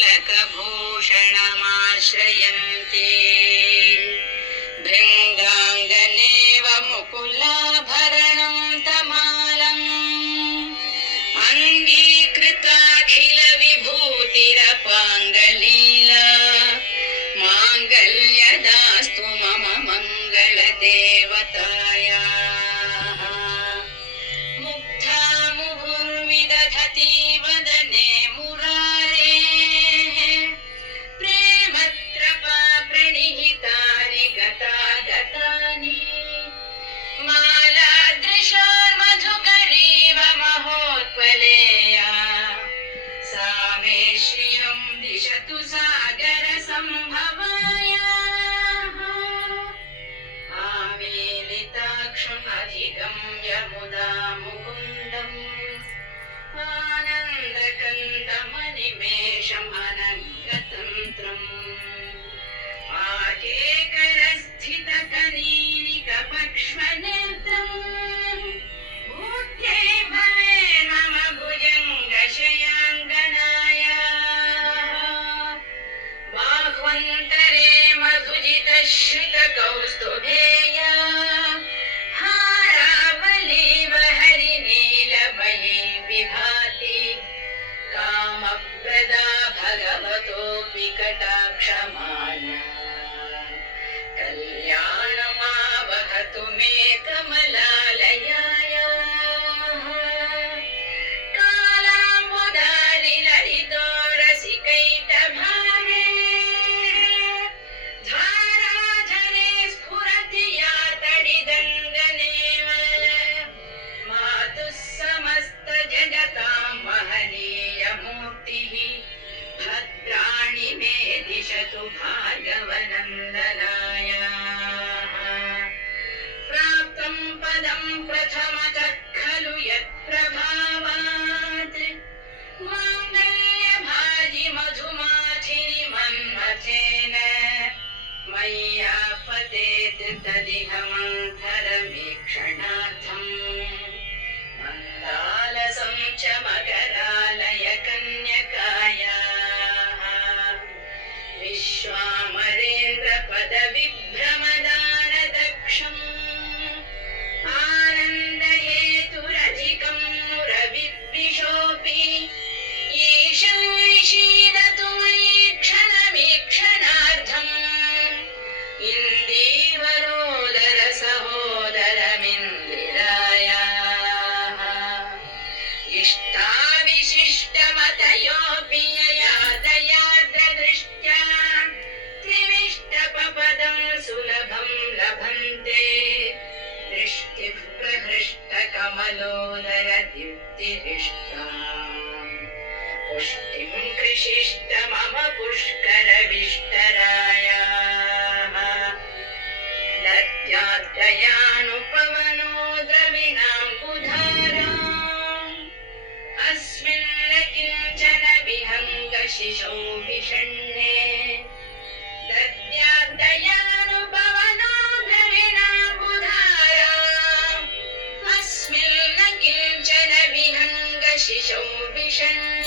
पुलकभूषणमाश्रयन्ति भृङ्गाङ्गनेव मुकुलाभरणं तमालम् अङ्गीकृताखिलविभूतिरपाङ्गलीला। माङ्गल्यदास्तु मम मङ्गलदेवतायाः। मुग्धा मुहुर्विदधति वदने बाह्वन्तरे मधुजितश्रितकौस्तुभेया। हारावलीव हरिनीलमयी विभाति। कामप्रदा भगवतोऽपि कटाक्षमाला दिशतु भार्गवनन्दनाय प्राप्तं पदं प्रथमतः खलु यत्प्रभावात्। माङ्गल्यभाजि मधुमाथिनि मन्मथेन मय्यापतेत् तदिह इष्टाविशिष्टमतयोऽपि यया दयार्द्रदृष्ट्या त्रिविष्टपपदं सुलभं लभन्ते। दृष्टिः प्रहृष्टकमलोदरद्युक्तिरिष्टाम् पुष्टिं कृषिष्ट मम पुष्करविष्टरायाः यानुपवनो द्रविणाम् उधारा अस्मिन् न किञ्चन विहङ्गशिशोभिषण् दद्याद्रयानुपवनो द्रविणा उधारा अस्मिन्न किञ्चन विहङ्गशिशौ विषण्णे।